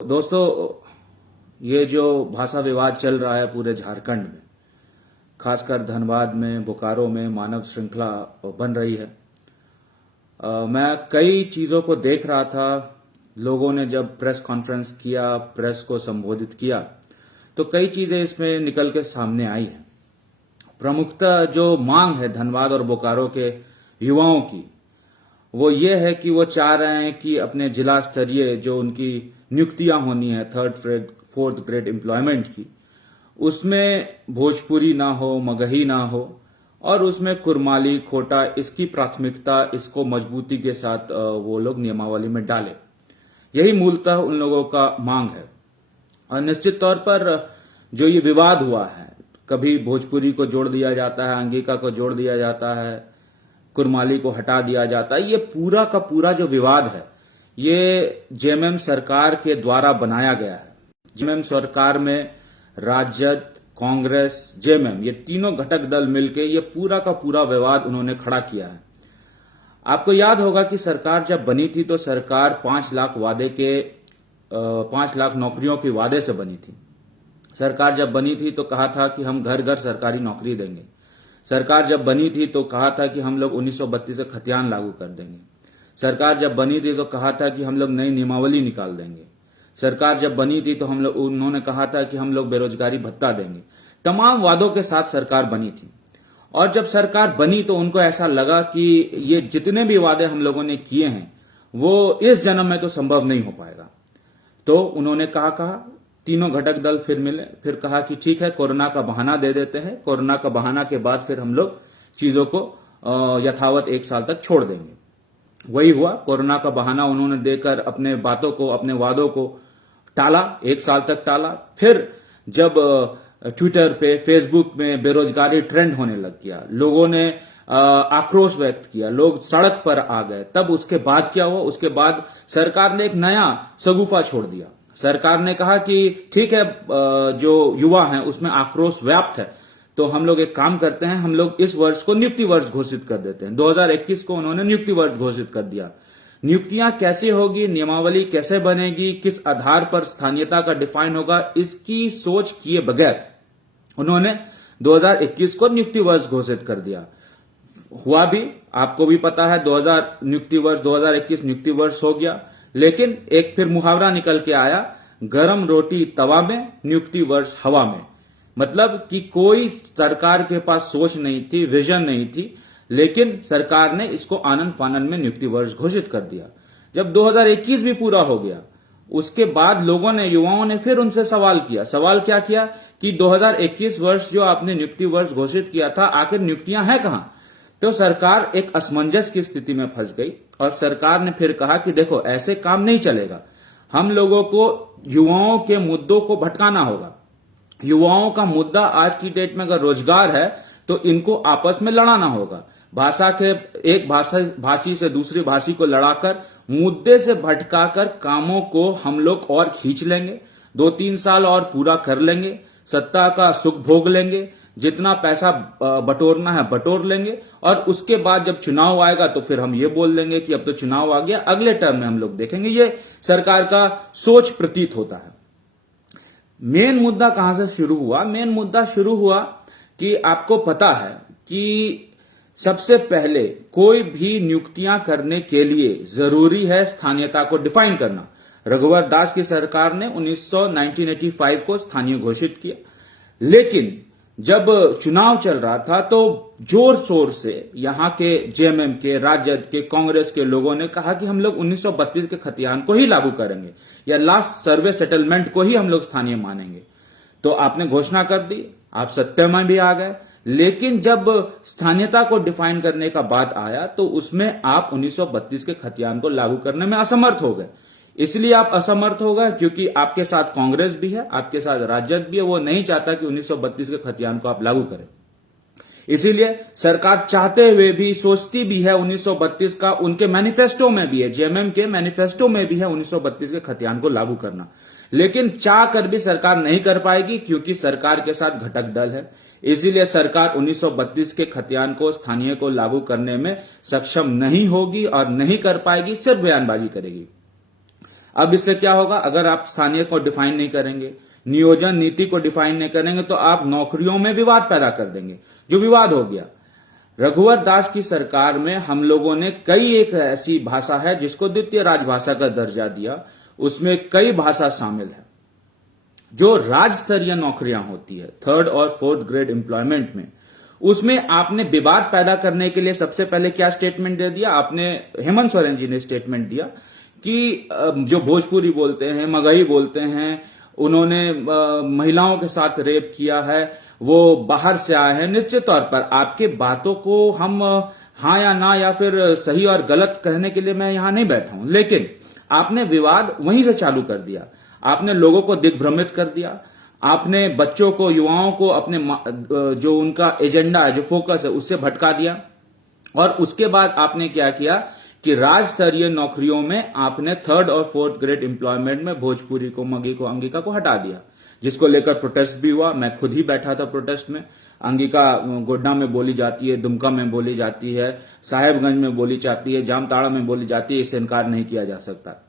दोस्तों, ये जो भाषा विवाद चल रहा है पूरे झारखंड में, खासकर धनबाद में, बोकारो में मानव श्रृंखला बन रही है। मैं कई चीजों को देख रहा था। लोगों ने जब प्रेस कॉन्फ्रेंस किया, प्रेस को संबोधित किया, तो कई चीजें इसमें निकल के सामने आई है। प्रमुखतः जो मांग है धनबाद और बोकारो के युवाओं की, वो ये है कि वो चाह रहे हैं कि अपने जिला स्तरीय जो उनकी नियुक्तियां होनी है 3rd, 4th ग्रेड एम्प्लॉयमेंट की, उसमें भोजपुरी ना हो, मगही ना हो, और उसमें कुरमाली, खोटा, इसकी प्राथमिकता, इसको मजबूती के साथ वो लोग नियमावली में डाले। यही मूलतः उन लोगों का मांग है। और निश्चित तौर पर जो ये विवाद हुआ है, कभी भोजपुरी को जोड़ दिया जाता है, अंगिका को जोड़ दिया जाता है, कुरमाली को हटा दिया जाता है, ये पूरा का पूरा जो विवाद है, ये जेएमएम सरकार के द्वारा बनाया गया है। जेएमएम सरकार में राजद, कांग्रेस, जेएमएम, ये तीनों घटक दल मिलकर ये पूरा का पूरा विवाद उन्होंने खड़ा किया है। आपको याद होगा कि सरकार जब बनी थी तो सरकार 5 लाख नौकरियों के वादे से बनी थी। सरकार जब बनी थी तो कहा था कि हम घर घर सरकारी नौकरी देंगे। सरकार जब बनी थी तो कहा था कि हम लोग 1932 से खतियान लागू कर देंगे। सरकार जब बनी थी तो कहा था कि हम लोग नई नियमावली निकाल देंगे। सरकार जब बनी थी तो उन्होंने कहा था कि हम लोग बेरोजगारी भत्ता देंगे। तमाम वादों के साथ सरकार बनी थी। और जब सरकार बनी तो उनको ऐसा लगा कि ये जितने भी वादे हम लोगों ने किए हैं वो इस जन्म में तो संभव नहीं हो पाएगा। तो उन्होंने कहा तीनों घटक दल फिर मिले, फिर कहा कि ठीक है, कोरोना का बहाना दे देते हैं। कोरोना का बहाना के बाद फिर हम लोग चीजों को यथावत 1 साल तक छोड़ देंगे। वही हुआ। कोरोना का बहाना उन्होंने देकर अपने बातों को, अपने वादों को टाला, 1 साल तक टाला। फिर जब ट्विटर पे, फेसबुक में बेरोजगारी ट्रेंड होने लग गया, लोगों ने आक्रोश व्यक्त किया, लोग सड़क पर आ गए, तब उसके बाद क्या हुआ? उसके बाद सरकार ने एक नया शगुफा छोड़ दिया। सरकार ने कहा कि ठीक है, जो युवा हैं उसमें आक्रोश व्याप्त है, तो हम लोग एक काम करते हैं, हम लोग इस वर्ष को नियुक्ति वर्ष घोषित कर देते हैं। 2021 को उन्होंने नियुक्ति वर्ष घोषित कर दिया। नियुक्तियां कैसे होगी, नियमावली कैसे बनेगी, किस आधार पर स्थानीयता का डिफाइन होगा, इसकी सोच किए बगैर उन्होंने 2021 को नियुक्ति वर्ष घोषित कर दिया। हुआ भी, आपको भी पता है, 2021 नियुक्ति वर्ष हो गया। लेकिन एक फिर मुहावरा निकल के आया, गरम रोटी तवा में, नियुक्ति वर्ष हवा में। मतलब कि कोई सरकार के पास सोच नहीं थी, विजन नहीं थी, लेकिन सरकार ने इसको आनन फानन में नियुक्ति वर्ष घोषित कर दिया। जब 2021 भी पूरा हो गया, उसके बाद लोगों ने, युवाओं ने फिर उनसे सवाल किया। सवाल क्या किया कि 2021 वर्ष जो आपने नियुक्ति वर्ष घोषित किया था, आखिर नियुक्तियां हैं कहां? तो सरकार एक असमंजस की स्थिति में फंस गई और सरकार ने फिर कहा कि देखो, ऐसे काम नहीं चलेगा। हम लोगों को युवाओं के मुद्दों को भटकाना होगा। युवाओं का मुद्दा आज की डेट में अगर रोजगार है तो इनको आपस में लड़ाना होगा। भाषा के एक भाषी से दूसरी भाषी को लड़ाकर, मुद्दे से भटकाकर कामों को हम लोग और खींच लेंगे, 2-3 साल और पूरा कर लेंगे, सत्ता का सुख भोग लेंगे, जितना पैसा बटोरना है बटोर लेंगे, और उसके बाद जब चुनाव आएगा तो फिर हम ये बोल देंगे कि अब तो चुनाव आ गया, अगले टर्म में हम लोग देखेंगे। ये सरकार का सोच प्रतीत होता है। मेन मुद्दा कहां से शुरू हुआ? मेन मुद्दा शुरू हुआ कि आपको पता है कि सबसे पहले कोई भी नियुक्तियां करने के लिए जरूरी है स्थानीयता को डिफाइन करना। रघुवर दास की सरकार ने 1985 को स्थानीय घोषित किया, लेकिन जब चुनाव चल रहा था तो जोर शोर से यहां के जेएमएम के, राजद के, कांग्रेस के लोगों ने कहा कि हम लोग 1932 के खतियान को ही लागू करेंगे, या लास्ट सर्वे सेटलमेंट को ही हम लोग स्थानीय मानेंगे। तो आपने घोषणा कर दी, आप सत्ता में भी आ गए, लेकिन जब स्थानीयता को डिफाइन करने का बात आया तो उसमें आप 1932 के खतियान को लागू करने में असमर्थ हो गए। इसलिए आप असमर्थ हो गए क्योंकि आपके साथ कांग्रेस भी है, आपके साथ राजद भी है। वो नहीं चाहता कि 1932 के खतियान को आप लागू करें। इसीलिए सरकार चाहते हुए भी, सोचती भी है 1932 का, उनके मैनिफेस्टो में भी है, जेएमएम के मैनिफेस्टो में भी है 1932 के खतियान को लागू करना। लेकिन चाह कर भी सरकार नहीं कर पाएगी क्योंकि सरकार के साथ घटक दल है। इसीलिए सरकार 1932 के खतियान को, स्थानीय को लागू करने में सक्षम नहीं होगी और नहीं कर पाएगी, सिर्फ बयानबाजी करेगी। अब इससे क्या होगा, अगर आप स्थानीय को डिफाइन नहीं करेंगे, नियोजन नीति को डिफाइन नहीं करेंगे, तो आप नौकरियों में विवाद पैदा कर देंगे, जो विवाद हो गया। रघुवर दास की सरकार में हम लोगों ने कई एक ऐसी भाषा है जिसको द्वितीय राजभाषा का दर्जा दिया, उसमें कई भाषा शामिल है। जो राज्य स्तरीय नौकरियां होती है, 3rd और 4th ग्रेड एम्प्लॉयमेंट में, उसमें आपने विवाद पैदा करने के लिए सबसे पहले क्या स्टेटमेंट दे दिया आपने, हेमंत सोरेन जी ने स्टेटमेंट दिया कि जो भोजपुरी बोलते हैं, मगही बोलते हैं, उन्होंने महिलाओं के साथ रेप किया है, वो बाहर से आए हैं। निश्चित तौर पर आपके बातों को हम हाँ या ना या फिर सही और गलत कहने के लिए मैं यहां नहीं बैठा हूं, लेकिन आपने विवाद वहीं से चालू कर दिया। आपने लोगों को दिग्भ्रमित कर दिया, आपने बच्चों को, युवाओं को अपने जो उनका एजेंडा है, जो फोकस है, उससे भटका दिया। और उसके बाद आपने क्या किया कि राज्य स्तरीय नौकरियों में आपने 3rd और 4th ग्रेड एम्प्लॉयमेंट में भोजपुरी को, मगी को, अंगिका को हटा दिया, जिसको लेकर प्रोटेस्ट भी हुआ। मैं खुद ही बैठा था प्रोटेस्ट में। अंगिका गोड्डा में बोली जाती है, दुमका में बोली जाती है, साहेबगंज में बोली जाती है, जामताड़ा में बोली जाती है, इससे इनकार नहीं किया जा सकता।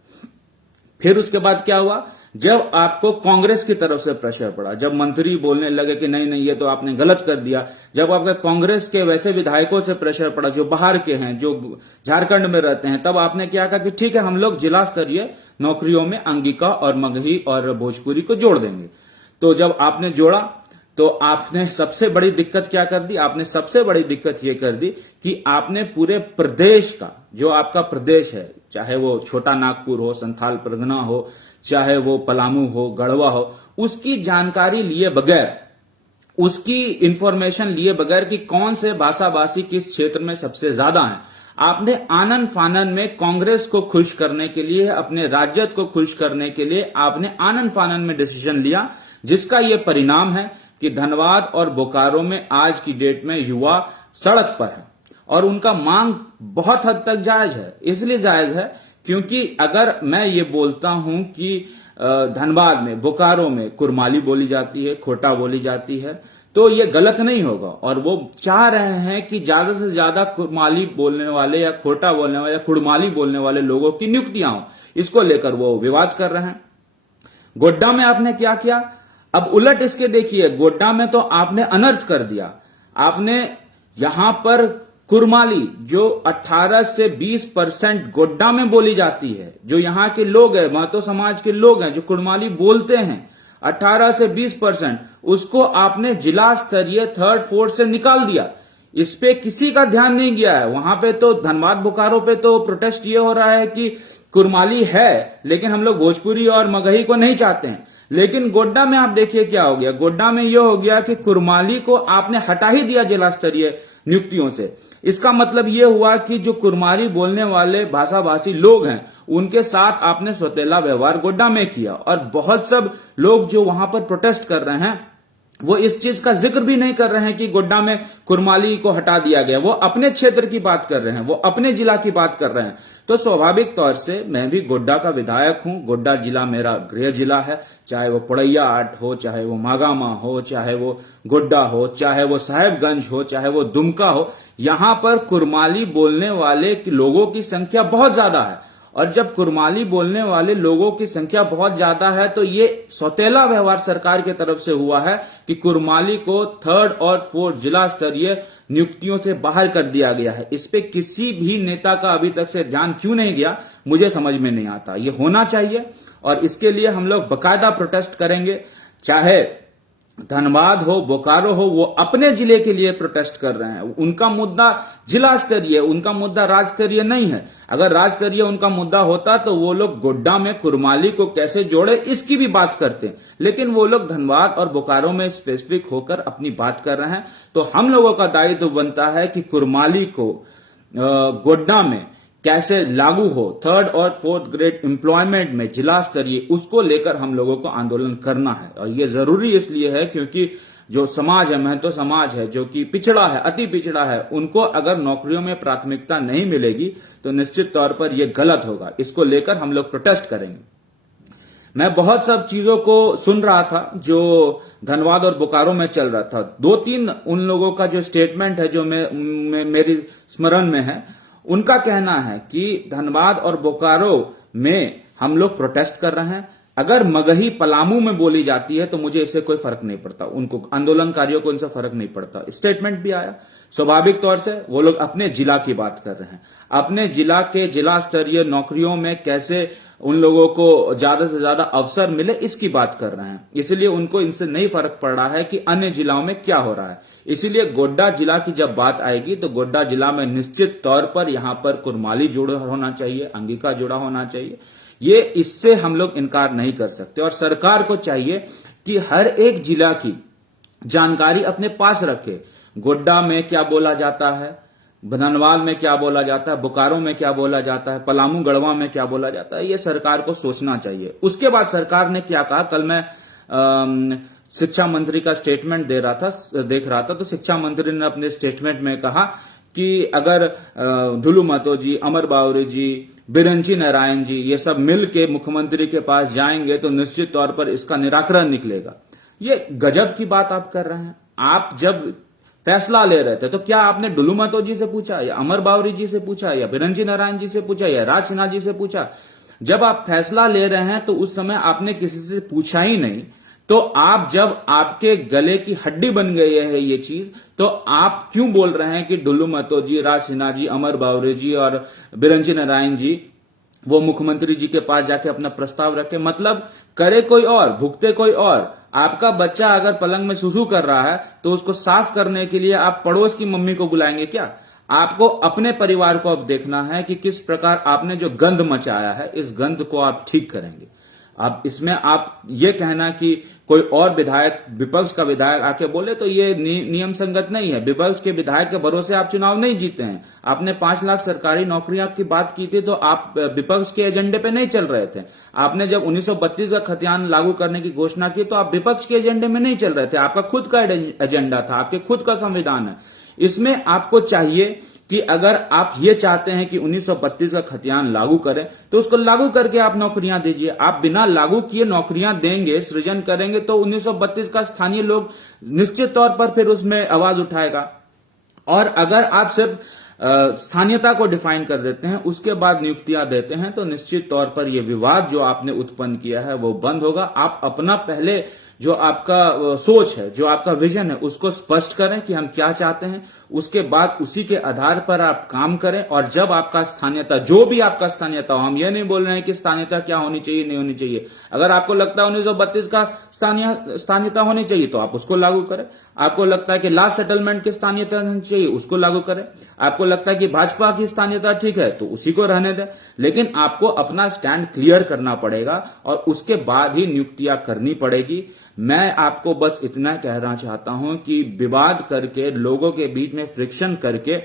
फिर उसके बाद क्या हुआ, जब आपको कांग्रेस की तरफ से प्रेशर पड़ा, जब मंत्री बोलने लगे कि नहीं नहीं ये तो आपने गलत कर दिया, जब आपके कांग्रेस के वैसे विधायकों से प्रेशर पड़ा जो बाहर के हैं, जो झारखंड में रहते हैं, तब आपने क्या कहा कि ठीक है, हम लोग जिला स्तरीय नौकरियों में अंगिका और मगही और भोजपुरी को जोड़ देंगे। तो जब आपने जोड़ा तो आपने सबसे बड़ी दिक्कत क्या कर दी, आपने सबसे बड़ी दिक्कत यह कर दी कि आपने पूरे प्रदेश का, जो आपका प्रदेश है, चाहे वो छोटा नागपुर हो, संथाल परगना हो, चाहे वो पलामू हो, गढ़वा हो, उसकी जानकारी लिए बगैर, उसकी इंफॉर्मेशन लिए बगैर कि कौन से भाषा भाषी किस क्षेत्र में सबसे ज्यादा हैं, आपने आनन फानन में कांग्रेस को खुश करने के लिए, अपने राजद को खुश करने के लिए आपने आनन फानन में डिसीजन लिया, जिसका यह परिणाम है कि धनबाद और बोकारो में आज की डेट में युवा सड़क पर है और उनका मांग बहुत हद तक जायज है। इसलिए जायज है क्योंकि अगर मैं ये बोलता हूं कि धनबाद में, बोकारो में कुरमाली बोली जाती है, खोटा बोली जाती है, तो ये गलत नहीं होगा। और वो चाह रहे हैं कि ज्यादा से ज्यादा कुरमाली बोलने वाले या खोटा बोलने वाले या कुड़माली बोलने वाले लोगों की नियुक्तियां हो, इसको लेकर वो विवाद कर रहे हैं। गोड्डा में आपने क्या किया, अब उलट इसके देखिए, गोड्डा में तो आपने अनर्थ कर दिया। आपने यहां पर कुरमाली जो 18 से 20% गोड्डा में बोली जाती है, जो यहां के लोग हैं, महतो समाज के लोग हैं जो कुरमाली बोलते हैं, 18 से 20%, उसको आपने जिला स्तरीय 3rd 4th से निकाल दिया। इस पे किसी का ध्यान नहीं गया है। वहां पे तो धनबाद बोकारो पे तो प्रोटेस्ट ये हो रहा है कि कुरमाली है, लेकिन हम लोग भोजपुरी और मगही को नहीं चाहते हैं। लेकिन गोड्डा में आप देखिए क्या हो गया, गोड्डा में यह हो गया कि कुरमाली को आपने हटा ही दिया जिला स्तरीय नियुक्तियों से। इसका मतलब यह हुआ कि जो कुरमाली बोलने वाले भाषा भाषी लोग हैं, उनके साथ आपने सौतेला व्यवहार गोड्डा में किया। और बहुत सब लोग जो वहां पर प्रोटेस्ट कर रहे हैं, वो इस चीज का जिक्र भी नहीं कर रहे हैं कि गोड्डा में कुरमाली को हटा दिया गया। वो अपने क्षेत्र की बात कर रहे हैं, वो अपने जिला की बात कर रहे हैं। तो स्वाभाविक तौर से मैं भी गोड्डा का विधायक हूं। गोड्डा जिला मेरा गृह जिला है, चाहे वो पड़ैया आट हो, चाहे वो मागामा हो, चाहे वो गोड्डा हो, चाहे वो साहेबगंज हो, चाहे वो दुमका हो। यहां पर कुरमाली बोलने वाले लोगों की संख्या बहुत ज्यादा है। और जब कुरमाली बोलने वाले लोगों की संख्या बहुत ज्यादा है, तो ये सौतेला व्यवहार सरकार की तरफ से हुआ है कि कुरमाली को 3rd और 4th जिला स्तरीय नियुक्तियों से बाहर कर दिया गया है। इस पे किसी भी नेता का अभी तक से ध्यान क्यों नहीं गया, मुझे समझ में नहीं आता। ये होना चाहिए और इसके लिए हम लोग बकायदा प्रोटेस्ट करेंगे। चाहे धनबाद हो, बोकारो हो, वो अपने जिले के लिए प्रोटेस्ट कर रहे हैं। उनका मुद्दा जिला स्तरीय, उनका मुद्दा राज्य स्तरीय नहीं है। अगर राज्य स्तरीय उनका मुद्दा होता तो वो लोग गोड्डा में कुरमाली को कैसे जोड़े, इसकी भी बात करते। लेकिन वो लोग धनबाद और बोकारो में स्पेसिफिक होकर अपनी बात कर रहे हैं। तो हम लोगों का दायित्व बनता है कि कुरमाली को गोड्डा में कैसे लागू हो, 3rd और 4th ग्रेड एम्प्लॉयमेंट में जिला स्तरीय, उसको लेकर हम लोगों को आंदोलन करना है। और ये जरूरी इसलिए है क्योंकि जो समाज है, महतो समाज है, जो कि पिछड़ा है, अति पिछड़ा है, उनको अगर नौकरियों में प्राथमिकता नहीं मिलेगी तो निश्चित तौर पर यह गलत होगा। इसको लेकर हम लोग प्रोटेस्ट करेंगे। मैं बहुत सब चीजों को सुन रहा था जो धनबाद और बोकारो में चल रहा था। 2-3 उन लोगों का जो स्टेटमेंट है जो मेरी स्मरण में है, उनका कहना है कि धनबाद और बोकारो में हम लोग प्रोटेस्ट कर रहे हैं। अगर मगही पलामू में बोली जाती है तो मुझे इससे कोई फर्क नहीं पड़ता, उनको आंदोलनकारियों को इनसे फर्क नहीं पड़ता। स्टेटमेंट भी आया, स्वाभाविक तौर से वो लोग अपने जिला की बात कर रहे हैं, अपने जिला के जिला स्तरीय नौकरियों में कैसे उन लोगों को ज्यादा से ज्यादा अवसर मिले इसकी बात कर रहे हैं। इसलिए उनको इनसे नहीं फर्क पड़ रहा है कि अन्य जिलाओं में क्या हो रहा है। इसीलिए गोड्डा जिला की जब बात आएगी तो गोड्डा जिला में निश्चित तौर पर यहां पर कुरमाली जुड़ा होना चाहिए, अंगिका जुड़ा होना चाहिए। ये इससे हम लोग इनकार नहीं कर सकते और सरकार को चाहिए कि हर एक जिला की जानकारी अपने पास रखे। गोड्डा में क्या बोला जाता है, धनवाल में क्या बोला जाता है, बोकारो में क्या बोला जाता है, पलामू गढ़वा में क्या बोला जाता है, ये सरकार को सोचना चाहिए। उसके बाद सरकार ने क्या कहा, कल मैं शिक्षा मंत्री का स्टेटमेंट देख रहा था तो शिक्षा मंत्री ने अपने स्टेटमेंट में कहा कि अगर ढुलू महतो जी, अमर बावरी जी, बिरंची नारायण जी ये सब मिल के मुख्यमंत्री के पास जाएंगे तो निश्चित तौर पर इसका निराकरण निकलेगा। ये गजब की बात आप कर रहे हैं। आप जब फैसला ले रहे थे तो क्या आपने ढुलू महतो जी से पूछा या अमर बावरी जी से पूछा या बिरंची नारायण जी से पूछा या राज सिन्हा जी से पूछा? जब आप फैसला ले रहे हैं तो उस समय आपने किसी से पूछा ही नहीं। तो आप जब आपके गले की हड्डी बन गई है ये चीज, तो आप क्यों बोल रहे हैं कि ढुलू महतो जी, राज सिन्हा जी, अमर बावरी जी और बिरंची नारायण जी वो मुख्यमंत्री जी के पास जाके अपना प्रस्ताव रखे? मतलब करे कोई और, भुगते कोई और। आपका बच्चा अगर पलंग में सुसु कर रहा है तो उसको साफ करने के लिए आप पड़ोस की मम्मी को बुलाएंगे क्या? आपको अपने परिवार को अब देखना है कि किस प्रकार आपने जो गंध मचाया है इस गंध को आप ठीक करेंगे। अब इसमें आप ये कहना कि कोई और विधायक, विपक्ष का विधायक आके बोले तो ये नियम संगत नहीं है। विपक्ष के विधायक के भरोसे आप चुनाव नहीं जीते हैं। आपने 5 लाख सरकारी नौकरियां की बात की थी तो आप विपक्ष के एजेंडे पे नहीं चल रहे थे। आपने जब 1932 का खतियान लागू करने की घोषणा की तो आप विपक्ष के एजेंडे में नहीं चल रहे थे। आपका खुद का एजेंडा था, आपके खुद का संविधान है। इसमें आपको चाहिए कि अगर आप ये चाहते हैं कि 1932 का खतियान लागू करें तो उसको लागू करके आप नौकरियां दीजिए। आप बिना लागू किए नौकरियां देंगे, सृजन करेंगे तो 1932 का स्थानीय लोग निश्चित तौर पर फिर उसमें आवाज उठाएगा। और अगर आप सिर्फ स्थानीयता को डिफाइन कर देते हैं उसके बाद नियुक्तियां देते हैं तो निश्चित तौर पर यह विवाद जो आपने उत्पन्न किया है वो बंद होगा। आप अपना पहले जो आपका सोच है, जो आपका विजन है उसको स्पष्ट करें कि हम क्या चाहते हैं, उसके बाद उसी के आधार पर आप काम करें। और जब आपका स्थानीयता, जो भी आपका स्थानीयता हो, हम ये नहीं बोल रहे हैं कि स्थानीयता क्या होनी चाहिए नहीं होनी चाहिए। अगर आपको लगता है 1932 का स्थानीयता होनी चाहिए तो आप उसको लागू करें। आपको लगता है कि लास्ट सेटलमेंट की स्थानीयता होनी चाहिए उसको लागू करें। आपको लगता है कि भाजपा की स्थानीयता ठीक है तो उसी को रहने दें। लेकिन आपको अपना स्टैंड क्लियर करना पड़ेगा और उसके बाद ही नियुक्तियां करनी पड़ेगी। मैं आपको बस इतना कहना चाहता हूं कि विवाद करके, लोगों के बीच में फ्रिक्शन करके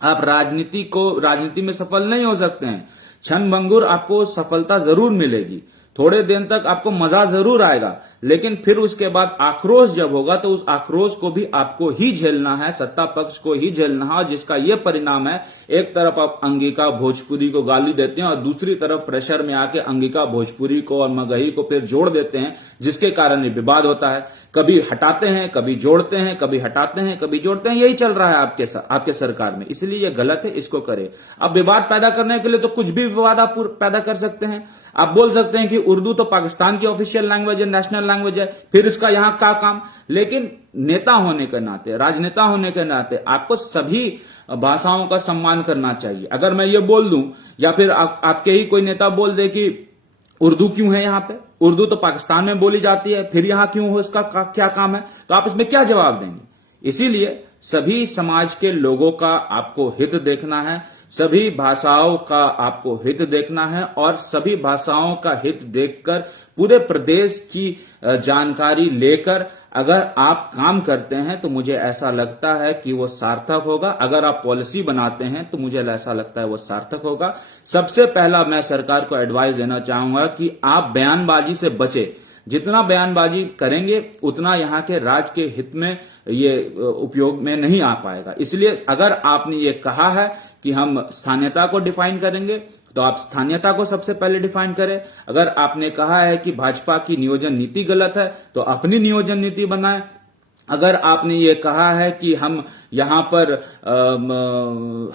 आप राजनीति में सफल नहीं हो सकते हैं। क्षणभंगुर आपको सफलता जरूर मिलेगी, थोड़े दिन तक आपको मजा जरूर आएगा, लेकिन फिर उसके बाद आक्रोश जब होगा तो उस आक्रोश को भी आपको ही झेलना है, सत्ता पक्ष को ही झेलना है। और जिसका यह परिणाम है, एक तरफ आप अंगिका भोजपुरी को गाली देते हैं और दूसरी तरफ प्रेशर में आके अंगिका भोजपुरी को और मगही को फिर जोड़ देते हैं, जिसके कारण ये विवाद होता है। कभी हटाते हैं, कभी जोड़ते हैं, कभी हटाते हैं, कभी जोड़ते हैं। यही चल रहा है आपके सरकार में, इसलिए यह गलत है, इसको करें। अब विवाद पैदा करने के लिए तो कुछ भी विवाद आप पैदा कर सकते हैं। आप बोल सकते हैं कि उर्दू तो पाकिस्तान की ऑफिशियल लैंग्वेज है, नेशनल लैंग्वेज है, फिर इसका यहां क्या काम। लेकिन नेता होने के नाते, राजनेता होने के नाते आपको सभी भाषाओं का सम्मान करना चाहिए। अगर मैं ये बोल दूं या फिर आपके ही कोई नेता बोल दे कि उर्दू क्यों है यहां पे, उर्दू तो पाकिस्तान में बोली जाती है, फिर यहां क्यों हो, इसका क्या काम है, तो आप इसमें क्या जवाब देंगे? इसीलिए सभी समाज के लोगों का आपको हित देखना है, सभी भाषाओं का आपको हित देखना है और सभी भाषाओं का हित देखकर पूरे प्रदेश की जानकारी लेकर अगर आप काम करते हैं तो मुझे ऐसा लगता है कि वो सार्थक होगा। अगर आप पॉलिसी बनाते हैं तो मुझे ऐसा लगता है वो सार्थक होगा। सबसे पहला मैं सरकार को एडवाइस देना चाहूंगा कि आप बयानबाजी से बचे। जितना बयानबाजी करेंगे उतना यहाँ के राज्य के हित में ये उपयोग में नहीं आ पाएगा। इसलिए अगर आपने ये कहा है कि हम स्थानीयता को डिफाइन करेंगे तो आप स्थानीयता को सबसे पहले डिफाइन करें। अगर आपने कहा है कि भाजपा की नियोजन नीति गलत है तो अपनी नियोजन नीति बनाएं। अगर आपने ये कहा है कि हम यहाँ पर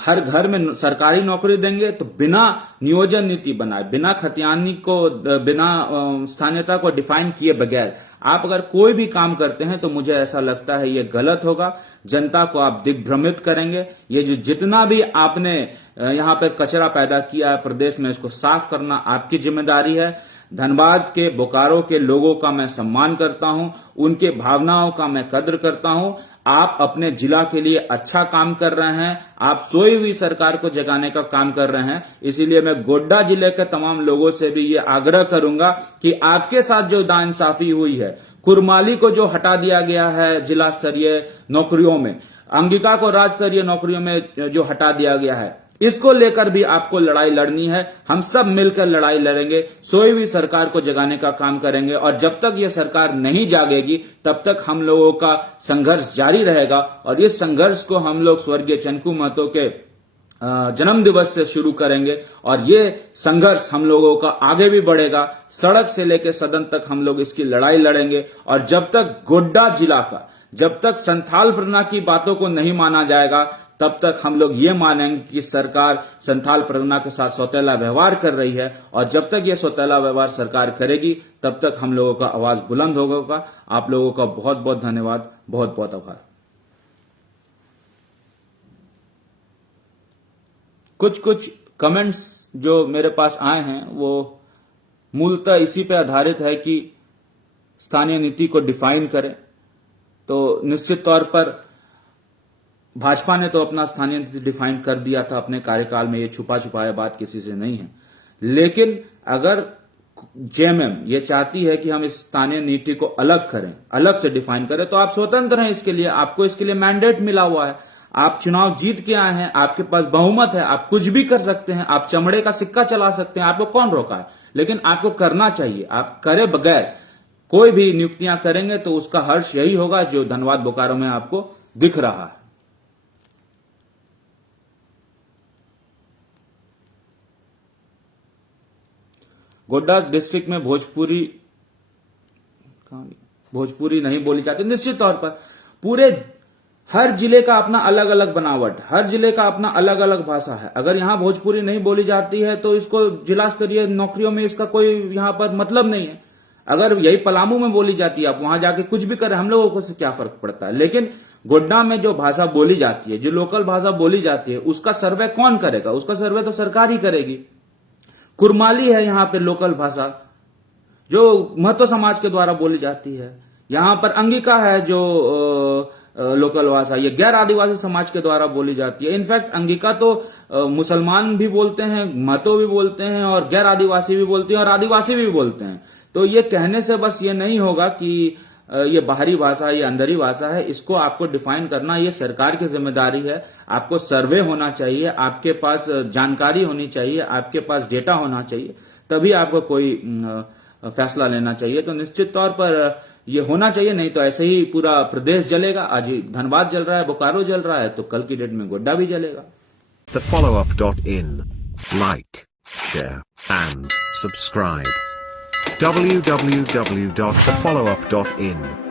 हर घर में सरकारी नौकरी देंगे, तो बिना नियोजन नीति बनाए, बिना खतियानी को, बिना स्थानीयता को डिफाइन किए बगैर आप अगर कोई भी काम करते हैं तो मुझे ऐसा लगता है ये गलत होगा। जनता को आप दिग्भ्रमित करेंगे। ये जो जितना भी आपने यहाँ पर कचरा पैदा किया है प्रदेश में, इसको साफ करना आपकी जिम्मेदारी है। धनबाद के, बोकारो के लोगों का मैं सम्मान करता हूं, उनके भावनाओं का मैं कद्र करता हूं। आप अपने जिला के लिए अच्छा काम कर रहे हैं, आप सोई हुई सरकार को जगाने का काम कर रहे हैं। इसीलिए मैं गोड्डा जिले के तमाम लोगों से भी ये आग्रह करूंगा कि आपके साथ जो नाइंसाफी हुई है, कुरमाली को जो हटा दिया गया है जिला स्तरीय नौकरियों में, अंगिका को राज्य स्तरीय नौकरियों में जो हटा दिया गया है, इसको लेकर भी आपको लड़ाई लड़नी है। हम सब मिलकर लड़ाई लड़ेंगे, सोई हुई सरकार को जगाने का काम करेंगे। और जब तक ये सरकार नहीं जागेगी तब तक हम लोगों का संघर्ष जारी रहेगा। और इस संघर्ष को हम लोग स्वर्गीय चंकू महतो के जन्म दिवस से शुरू करेंगे और ये संघर्ष हम लोगों का आगे भी बढ़ेगा। सड़क से लेकर सदन तक हम लोग इसकी लड़ाई लड़ेंगे। और जब तक गोड्डा जिला का, जब तक संथाल परगना की बातों को नहीं माना जाएगा, तब तक हम लोग ये मानेंगे कि सरकार संथाल परगना के साथ सौतेला व्यवहार कर रही है। और जब तक ये सौतेला व्यवहार सरकार करेगी तब तक हम लोगों का आवाज बुलंद होगा। आप लोगों का बहुत बहुत धन्यवाद, बहुत बहुत आभार। कुछ कमेंट्स जो मेरे पास आए हैं वो मूलतः इसी पे आधारित है कि स्थानीय नीति को डिफाइन करें। तो निश्चित तौर पर भाजपा ने तो अपना स्थानीय नीति डिफाइन कर दिया था अपने कार्यकाल में, ये छुपा छुपाया बात किसी से नहीं है। लेकिन अगर जेएमएम ये चाहती है कि हम इस स्थानीय नीति को अलग करें, अलग से डिफाइन करें, तो आप स्वतंत्र हैं इसके लिए, आपको इसके लिए मैंडेट मिला हुआ है। आप चुनाव जीत के आए हैं, आपके पास बहुमत है, आप कुछ भी कर सकते हैं, आप चमड़े का सिक्का चला सकते हैं, आपको कौन रोका है? लेकिन आपको करना चाहिए। आप करे बगैर कोई भी नियुक्तियां करेंगे तो उसका हर्ष यही होगा जो धनबाद बोकारो में आपको दिख रहा है। गोड्डा डिस्ट्रिक्ट में भोजपुरी नहीं बोली जाती। निश्चित तौर पर पूरे हर जिले का अपना अलग अलग बनावट, हर जिले का अपना अलग अलग भाषा है। अगर यहां भोजपुरी नहीं बोली जाती है तो इसको जिला स्तरीय नौकरियों में इसका कोई यहां पर मतलब नहीं है। अगर यही पलामू में बोली जाती है, आप वहां जाके कुछ भी करें, हम लोगों को से क्या फर्क पड़ता है। लेकिन गोड्डा में जो भाषा बोली जाती है, जो लोकल भाषा बोली जाती है, उसका सर्वे कौन करेगा? उसका सर्वे तो सरकार ही करेगी। कुरमाली है यहाँ पे लोकल भाषा जो महतो समाज के द्वारा बोली जाती है। यहाँ पर अंगिका है जो लोकल भाषा, ये गैर आदिवासी समाज के द्वारा बोली जाती है। इनफैक्ट अंगिका तो मुसलमान भी बोलते हैं, महतो भी बोलते हैं, और गैर आदिवासी भी बोलते हैं, और आदिवासी भी बोलते हैं। तो ये कहने से बस ये नहीं होगा कि ये बाहरी भाषा, ये अंदरी भाषा है। इसको आपको डिफाइन करना ये सरकार की जिम्मेदारी है। आपको सर्वे होना चाहिए, आपके पास जानकारी होनी चाहिए, आपके पास डेटा होना चाहिए, तभी आपको कोई फैसला लेना चाहिए। तो निश्चित तौर पर ये होना चाहिए, नहीं तो ऐसे ही पूरा प्रदेश जलेगा। आज धनबाद जल रहा है, बोकारो जल रहा है, तो कल की डेट में गोड्डा भी जलेगा। TheFollowUp.in. Like, share, and subscribe. www.thefollowup.in